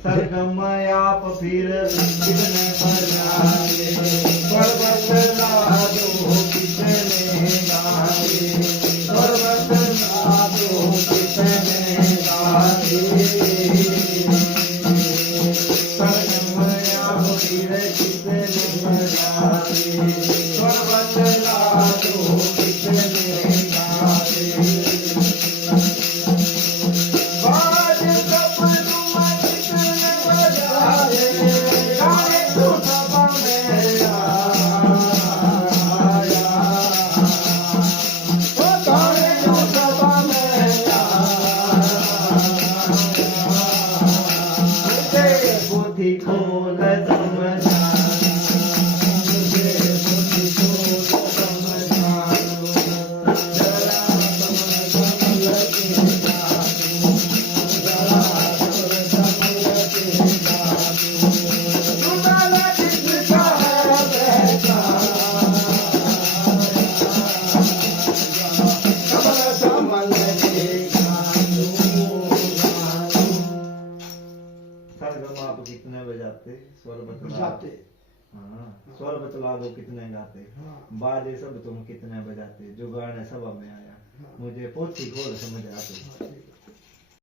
सरगम आप फिर कितने बजाए पर्वत लादो कितने गाए पर्वत लादो कितने गाए सरगम आप फिर कितने बजाए पर्वत लादो कितने गाए सरगम आप कितने बजाते स्वर बतलाते हाँ स्वर बतला दो कितने गाते बाजे सब तुम कितने बजाते जो गाने सब में आया मुझे पोथी खोल समझ आते